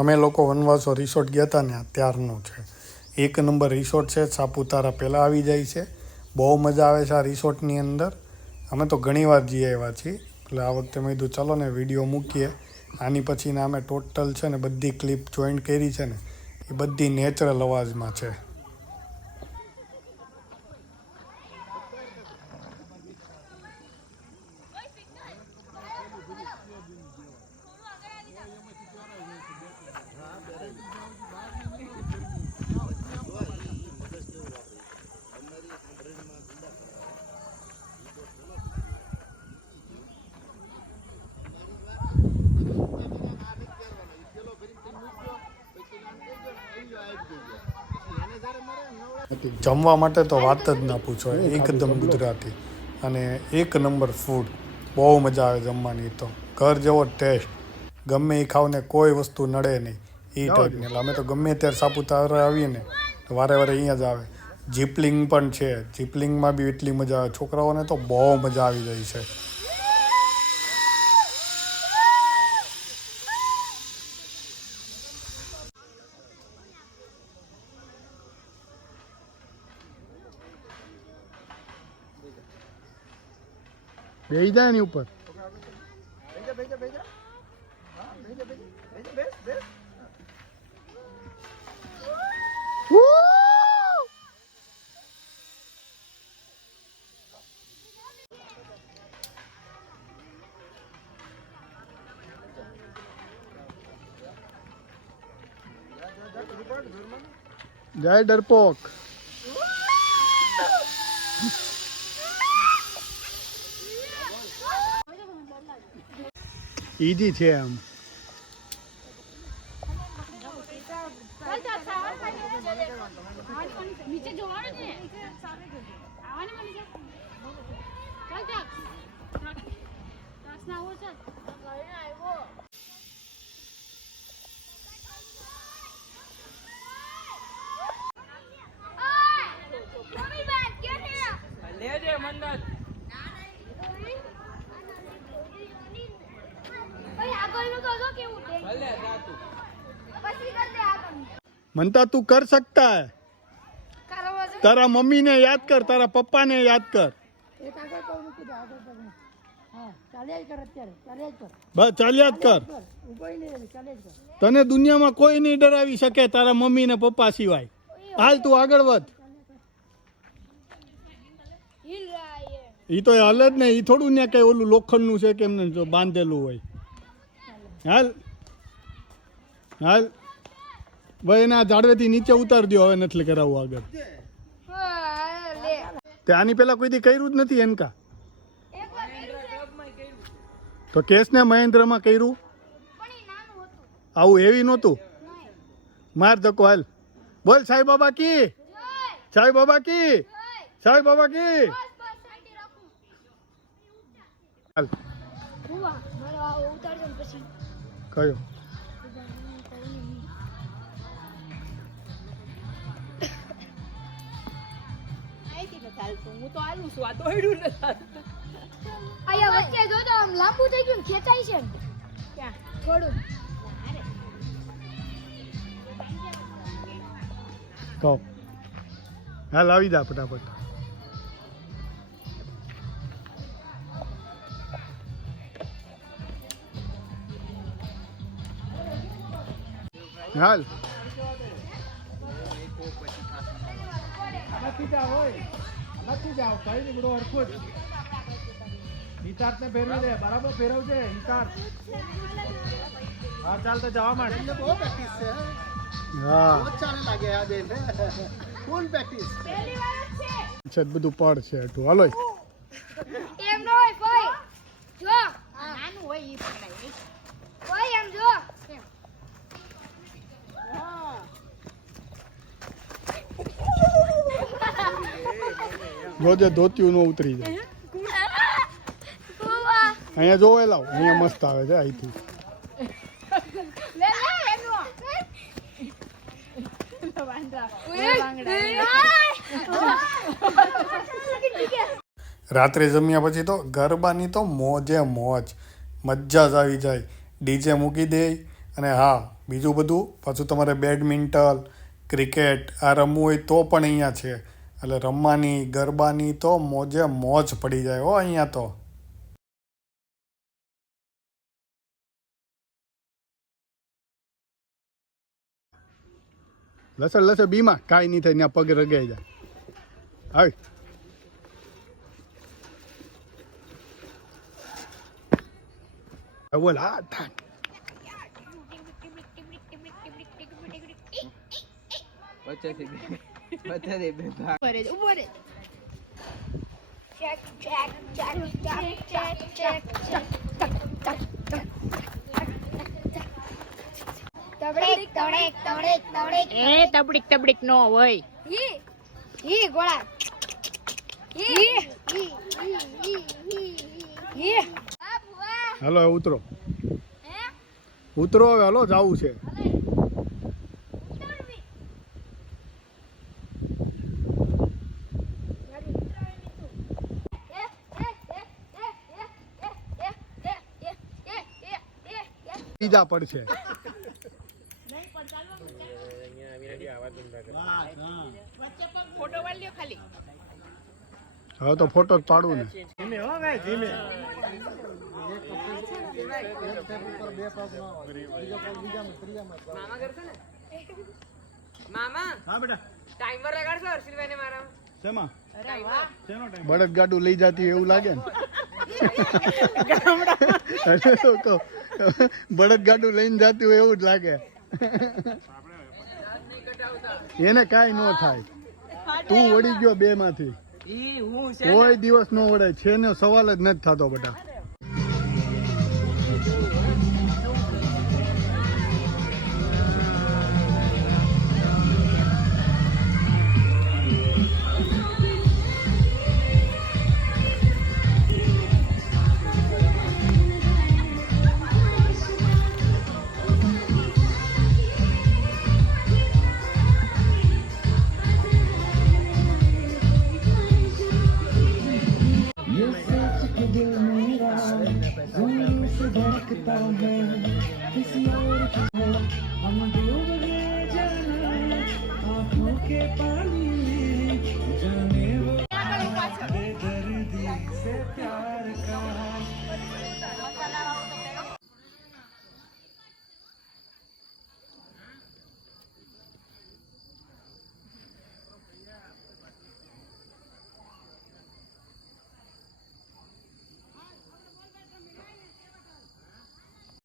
અમે લોકો વનવાસો રિસોર્ટ ગયા હતા ને ત્યારનું છે. એક નંબર રિસોર્ટ છે. સાપુતારા પહેલાં આવી જાય છે. બહુ મજા આવે છે આ રિસોર્ટની અંદર. અમે તો ઘણીવાર જઈ આવ્યા છીએ. એટલે આ વખતે મેં કીધું ચાલો ને વિડીયો મૂકીએ. આની પછીના અમે ટોટલ છે ને બધી ક્લિપ જોઈન્ટ કરી છે ને એ બધી નેચરલ અવાજમાં છે. જમવા માટે તો વાત જ ના પૂછો, એકદમ ગુજરાતી અને એક નંબર ફૂડ. બહુ મજા આવે જમવાની. તો ઘર જેવો ટેસ્ટ, ગમે એ ખાવ ને કોઈ વસ્તુ નડે નહીં એ ટાઈપની. એટલે અમે તો ગમે ત્યારે સાપુતારા આવીએ ને વારે વારે અહીંયા જ આવે. જીપલિંગ પણ છે. જીપલિંગમાં બી એટલી મજા આવે. છોકરાઓને તો બહુ મજા આવી જાય છે. બેસી જાય એની ઉપર. જય ડરપોક. ઈજી છે આમ. मनता तू कर सकता है. तारा मम्मी ने याद कर, तारा पप्पा ने याद कर. बस चाલ્યા જ કર. તને દુનિયામાં કોઈ નહીં ડરાવી શકે તારા મમ્મી ને પપ્પા સિવાય. હાલ તું આગળ વધ. ઈ તો હાલ જ ને. ઈ થોડું ને કઈ ઓલું લોખંડનું છે કે એમને જો બાંધેલું હોય. હાલ હાલ ભાઈ એના ઝાડવેથી નીચે ઉતાર દો. હવે નથી કરાવવું આગળ. તે આની પેલા કોઈ દી કર્યું જ નથી એનકા. તો કેસ ને મહેન્દ્રમાં કર્યું. આવું એવી નહોતું. માર ધક્કો હાલ. બોલ સાંઈ બાબા કી, સાંઈ બાબા કી, સાંઈ બાબા કી. હાલ કયો હું તો આલું છું. આ દોડ્યું ને અહીંયા વચ્ચે જો તો આમ લાંબુ થઈ ગયું ખેંચાય છે. ક્યાં થોડું કહો. હાલ આવી જા ફટાફટ. હાલ નથી જાવ હોય, નથી જાવ કઈ નીકળો હરખું જ. હિતાર્થ ને ફેરવી દે. બરાબર ફેરવજે હિતાર્થ. હા ચાલ તો જવા માંડ. બહુ પ્રેક્ટિસ છે. હા બહુ સારું લાગે આ બેન. ફૂલ પ્રેક્ટિસ. પહેલી વાર છે બધું પડ છે તું. હાલો એમ નો હોય કોઈ જો નાનું હોય ઈ પકડાય કોઈ એમ જો. રોજે ધોતિયું નો ઉતરી જાય. અહીંયા જોવે લાવ. અહીંયા મસ્ત આવે છે અહીંથી. રાત્રે જમ્યા પછી તો ગરબાની તો મોજે મોજ. મજા જ આવી જાય. ડીજે મૂકી દે અને હા બીજું બધું પાછું તમારે બેડમિન્ટન ક્રિકેટ આ રમવું હોય તો પણ અહીંયા છે. એટલે રમવાની ગરબાની તો મોજે મોજ પડી જાય હો અહીંયા તો. લસણ લસણ બીમાં કાંઈ નહીં થાય ત્યાં પગ રગાઈ જાય. આવી બોલ હા થાય. ઉભો રે. Check check check check check check check તબડેક તબડેક તબડેક તબડેક એ તબડીક તબડીક નો હોય. ઈ ગોળા ઈ હાલો હવે ઉતરો ઉતરો હવે હાલો જાવું છે. બીજા પડશે. ફોટો પાડી લ્યો ખાલી. હવે તો ફોટો જ પાડું ને. મામા હા બેટા ટાઈમર લગાડશો હર્ષિલભાઈ ને મારા. શેમાં ટાઈમર. બળદ ગાડું લઈ જતી એવું લાગે ને. અરે તો કહું, બળદ ગાડું લઈને જતી હોય એવું જ લાગે. એને કાંઈ ન થાય. તું વળી ગયો બે માંથી. કોઈ દિવસ ન વળે છે ને સવાલ જ નથી થતો બેટા.